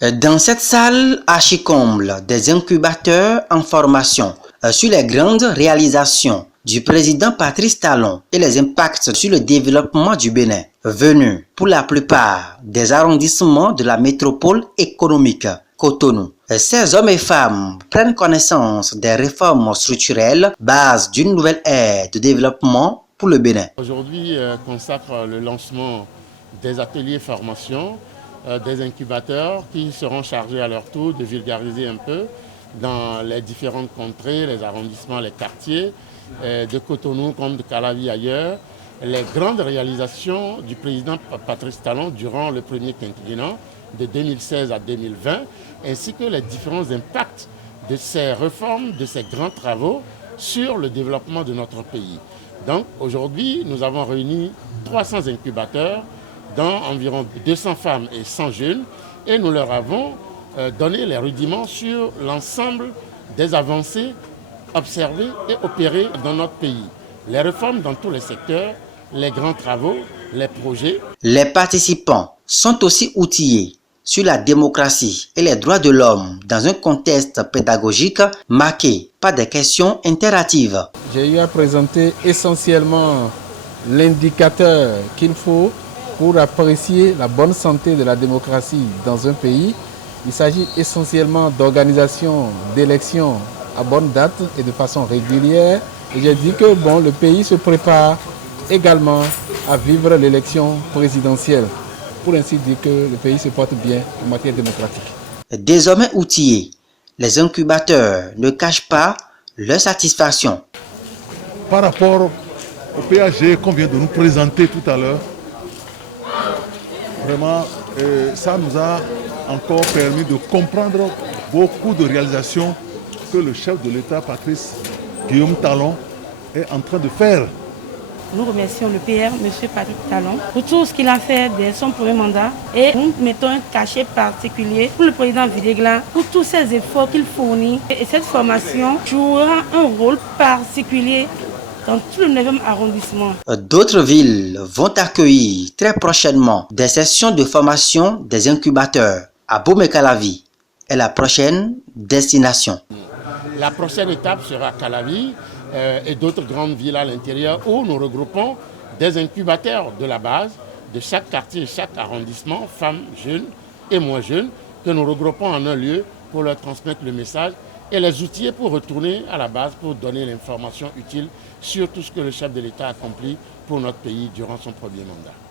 Dans cette salle archi-comble des incubateurs en formation sur les grandes réalisations du président Patrice Talon et les impacts sur le développement du Bénin, venus pour la plupart des arrondissements de la métropole économique Cotonou. Ces hommes et femmes prennent connaissance des réformes structurelles, base d'une nouvelle ère de développement pour le Bénin. Aujourd'hui consacre le lancement des ateliers formation, des incubateurs qui seront chargés à leur tour de vulgariser un peu dans les différentes contrées, les arrondissements, les quartiers de Cotonou comme de Calavi ailleurs, les grandes réalisations du président Patrice Talon durant le premier quinquennat de 2016 à 2020, ainsi que les différents impacts de ces réformes, de ces grands travaux sur le développement de notre pays. Donc aujourd'hui, nous avons réuni 300 incubateurs, dont environ 200 femmes et 100 jeunes, et nous leur avons donné les rudiments sur l'ensemble des avancées observées et opérées dans notre pays. Les réformes dans tous les secteurs, les grands travaux, les projets. Les participants sont aussi outillés sur la démocratie et les droits de l'homme dans un contexte pédagogique marqué par des questions interactives. J'ai eu à présenter essentiellement l'indicateur qu'il faut pour apprécier la bonne santé de la démocratie dans un pays. Il s'agit essentiellement d'organisation d'élections à bonne date et de façon régulière. Et j'ai dit que le pays se prépare également à vivre l'élection présidentielle. Pour ainsi dire que le pays se porte bien en matière démocratique. Désormais outillés, les incubateurs ne cachent pas leur satisfaction. Par rapport au PAG qu'on vient de nous présenter tout à l'heure, vraiment, ça nous a encore permis de comprendre beaucoup de réalisations que le chef de l'État, Patrice Guillaume Talon, est en train de faire. Nous remercions le PR, M. Patrice Talon, pour tout ce qu'il a fait dès son premier mandat et nous mettons un cachet particulier pour le président Videgla pour tous ces efforts qu'il fournit. Et cette formation jouera un rôle particulier dans tout le 9e arrondissement. D'autres villes vont accueillir très prochainement des sessions de formation des incubateurs. Abomey-Calavi est la prochaine destination. La prochaine étape sera Calavi et d'autres grandes villes à l'intérieur où nous regroupons des incubateurs de la base de chaque quartier, chaque arrondissement, femmes, jeunes et moins jeunes, que nous regroupons en un lieu pour leur transmettre le message et les outils pour retourner à la base pour donner l'information utile sur tout ce que le chef de l'État a accompli pour notre pays durant son premier mandat.